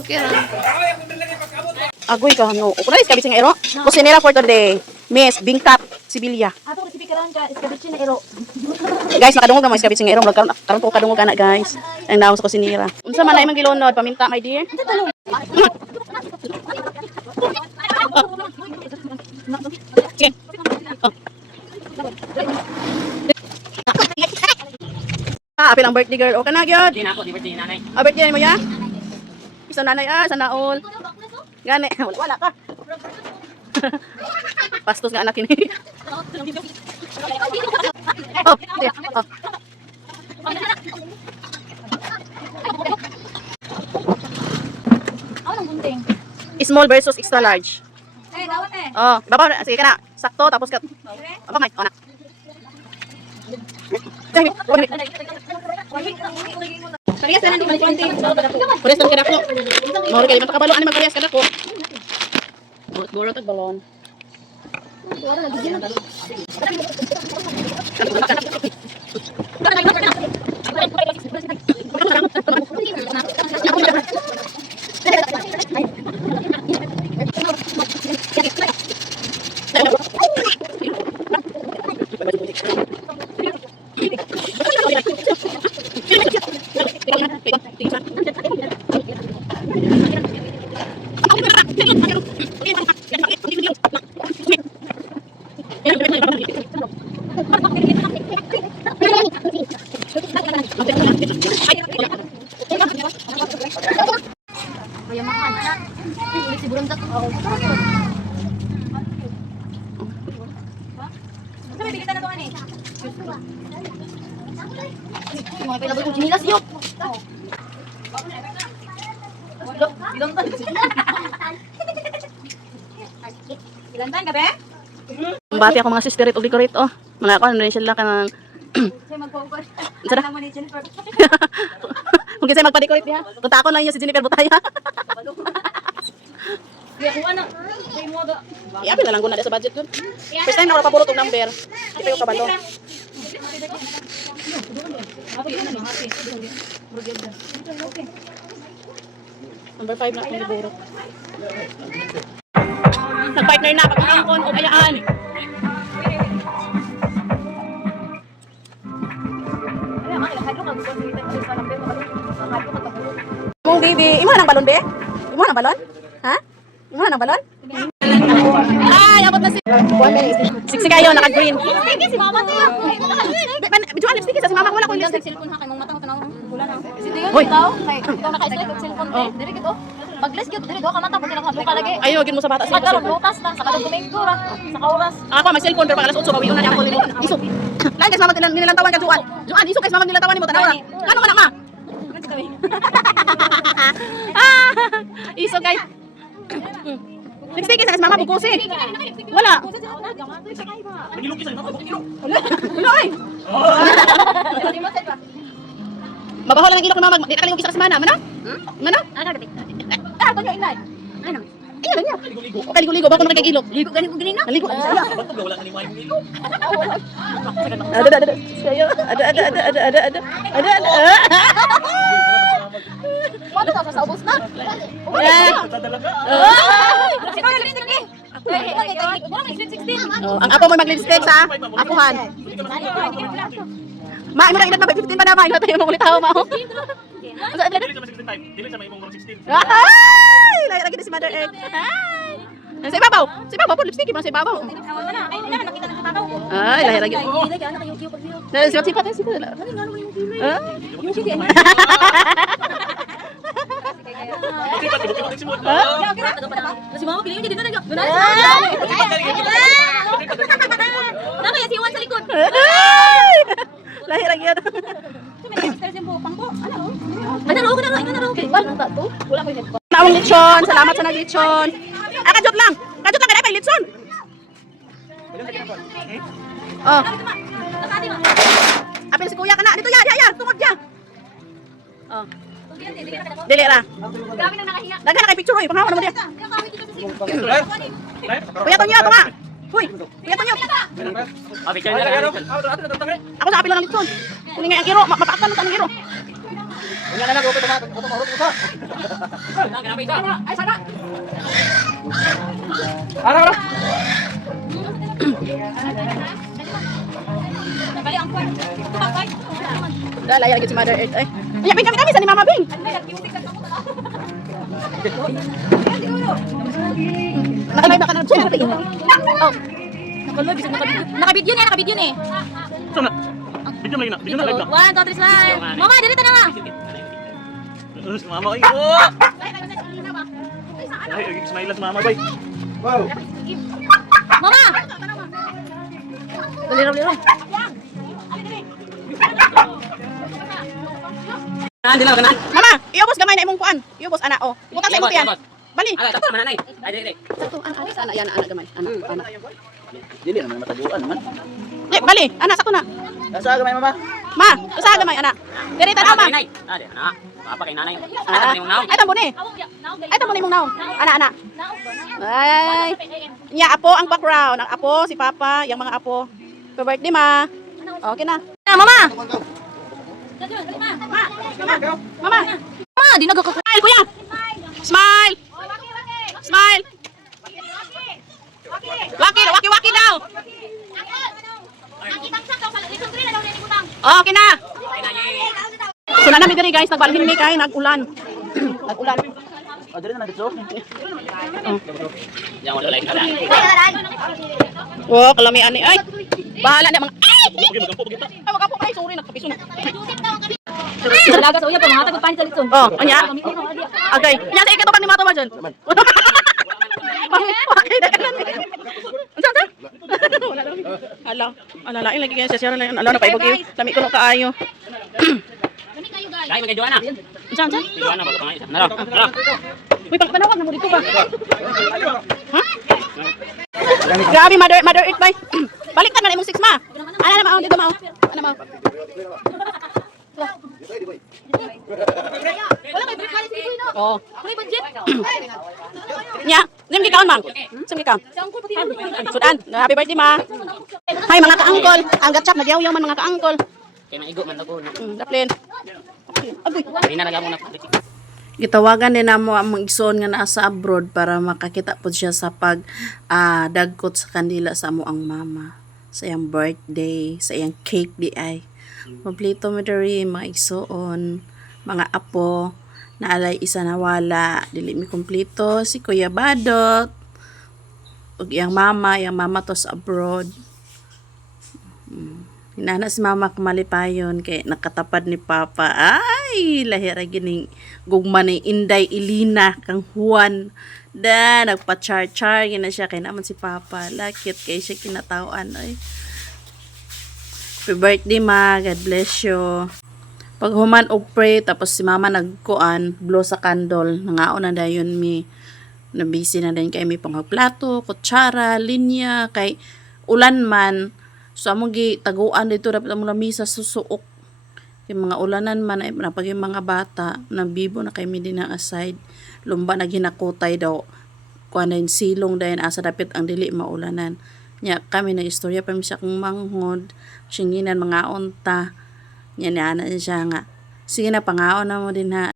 Okay ra. Agoy ka no. Ukunay iskabit sing ero. Kusinera for today. Miss Bingkap Sibilya. Ato recipe karon ka iskabit na ero. Guys, nakadungog na mo iskabit sing ero. Karon ko kadungog kana guys. Ang naong sa kusinera. Unsa man na imong gilunod paminta my dear? Sige. Apil ang birthday girl. O ka na, gyud. Hindi na ako, di birthday nanay. Birthday mo ya? Isang nanay, sa naol. Gani, wala ka. Pastos nga anak ini. Oh, yeah. Oh. Ano gunting? Small versus extra large. Dawat Oh, baba, sige ka na. Sakto, tapos ka. Apa, Mike? O na. Parehas na naman gunting. Pares lang kada ko. Moro kay man kabalo ani magparehas kada ko. Goro tag balon. Kaya makan. Ulit si Burang Dak. Oo. Sa may bigitan na to ani. Mga pinabot ko chinilas yo. Ilang tan ka be? Bati ako mga sister ito decorate oh. Mga ako na rin sila kanang Say magpo-focus. Tara. Naman ni Jennifer. kung kasi magpa-decorate niya. Punta ako lang niya si Jennifer Butaya. Kaya kung ano, kay mo ga. Iapi na lang ko na sa budget dun. First time na ako napapulot ng number. Ito yung kabalo. Number 5 na akong liburot. Nag-partner na pag-angkon o kayaan. Mong baby, imo na ng balon be? Imo na ng balon? Ha? Imo na ng balon? Ay, abot na si. Siksi kayo naka-green. Sige si mama to. Bijuan lipstick sa si mama wala ko lipstick. Cellphone ha kay mong matang tanaw wala na. Si Dion Hoy. ikaw kay ikaw naka-slide og cellphone eh. Diri gito. Pag-list gyud diri do ka mata pag naka ka lagi. Ayo gid mo sa bata Sa karon butas ta sa kadong domingo ra sa kauras. Ako may cellphone pero pag alas 8 bawion na niya ako nimo. Iso. Lang guys mama nilatawan ka Juan. Juan iso guys mama nilatawan nimo tanawa. Kano man ma? Iso guys. Lipstick sa mama bukusin. Wala. Nagilugi sa mga bukilo. Wala ay. Mabaho lang ang ilok ni mama. Di nakalimog isa sa mana. Mana? Mana? Ano gabi? Ah, to inay. Ano? Iya lang niya. Kaligo-ligo ba ako nakikilok? Ligo gani ko gani na. Naligo. Ba't pag wala ka ni Mayong Lilo? Ada. Sayo. Ada. Mo to sa ubos na. Tatalaga. Ikaw na dito ni. Wala may sweet 16. Oh, ang ako mo mag-lipstick sa akuhan. Ma, imo na edad na 15 pa na ma. Ilo tayo mo ulit hawa ma. Asa edad? Dili sa 65. Dili sa may imong 16. Ay, lagi na si Mother Earth. Ay. Sa ibabaw. Sa ibabaw po lipstick ibang sa ibabaw. Ay, na nakita na sa tanaw. Ay, lagi. Hindi na ana kayo kiyo pag video. Sipat. Ano nga yung video? Ah. Yung sige. Kasi pati bukit si Mod. Si mama piling jadi na nag. Nako ya si Juan sa likod. Ay! Lagi yan. Ano ko na ina na okay. Wala ta to. Wala ko headphone. Naong lechon, salamat sa naglechon. Kajot lang kada kay lechon. Oh. Apil si kuya kana dito ya, tungod ya. Oh. Dili ra. Kami nang nakahiya. Daghan na kay picture hoy, panghawa mo dia. Kuya Tonyo, tunga. Hoy, kuya Tonyo. Abi kaya na. Ako sa apil lang ng lechon. Kung nga ang iro, mapakatan mo sa ang iro. Unya na nag-upit na ito mahurot mo sa. Ay, sana. Ara. Bali ang kwan. Tumakay. Lalaya lagi si Mother Earth ay. Nya Bing kami sa ni Mama Bing. Nakalay ba ka na siya natin? Oh. Nakaloy bisag nakabidyo niya, nakabidyo ni. Saan na? Video na yun na. Video na live na. 1 2 3 slide. Mama, dili ta na ma. Mama, ay, oh! Ay, smile lang si mama, bay. Wow. Mama. Dali. Hindi lang kanan. Mama, iubos gamay na imong kuan. Iubos ana oh. Butang sa imong tiyan. Bali. Ala, tato man nay. Ay, dili. Sakto ana yan ana gamay. Ana. Dili naman mataguan man. Bali, ana sakto na. Nasa gamay mama. Ma, usa gamay ana. Diri tanaw ma. Nay. Ah, di na. Papa kay nanay. Ano ni mong naong? Ay tambo ni. Ay tambo ni mong naong. Ana. Ay. Nya apo ang background. Ang apo si Papa, yang mga apo. Happy birthday ma. Okay na. Mama. Mama. Mama, di nagkakakuha. Smile kuya. Smile. Smile. Waki daw. Okay na. So na namin diri guys, nagbalhin mi kay nag-ulan. Nag-ulan. Oh, dili na dito. Yang wala like kada. Oh, kalami ani ay. Bahala na mga ay. Okay, magkampo, pagkita. Ay, wag ka po ay sorry nagkapiso na. Dalaga sa uya pa mga tagpan sa litson. Oh, anya. Okay. Nya sa ikato pa ni Mato ba dyan? Okay na kanan. Unsa? Ala, lain lagi kaya siya na. Ala na paibog iyo. Lami ko no kaayo. Dai magay Joanna. Unsa? Joanna ba pangay? Nara. Uy, panawag na mo dito ba? Ha? Grabe, mother earth bay. Balik ka na imong 6 ma. Ana na mao dito mao. Ana mao. Wala kay break kalis dito no. Oh. May budget. Nya, nim gikaon mang. Sum gikaon. Sa angkol pati. Sudan, happy birthday ma. Hi mga ka-angkol. Ang gatchap nagyaw-yaw man mga ka-angkol. Kay maigo man dago na. Daplin. Agoy. Ina na gamon na. Gitawagan din namo ang mga igsoon nga naa sa abroad para makakita po siya sa pag dagkot sa kandila sa amo ang mama sa iyang birthday, sa iyang cake di ay. Kompleto mo diri mga igsoon, mga apo na alay isa nawala, dili mi kompleto si Kuya Badot ug iyang mama to sa abroad. Hinana si mama kamalipayon kay nakatapad ni Papa. Ay, lahira gining gugma ni Inday Ilina kang Juan. Da, nagpa-char-char gina siya kay naman si Papa. Lakit kay siya kinatawan. Ay. Happy birthday ma, God bless you. Pag human og pray tapos si mama nagkuan, blow sa candle, nangaon na dayon mi. Nabisi na din kay mi pangagplato, kutsara, linya, kay ulan man. So among gitaguan dito dapat among lamisa susuok. Kay mga ulanan man ay napag yung mga bata nabibo na kay mi din ang aside. Lumba na ginakutay daw. Kuan na silong dayon asa dapit ang dili maulanan. Nya kami na istorya pa mi siya kung manghod, singinan mga unta. Nya na siya nga. Sige na pangaon na mo din ha.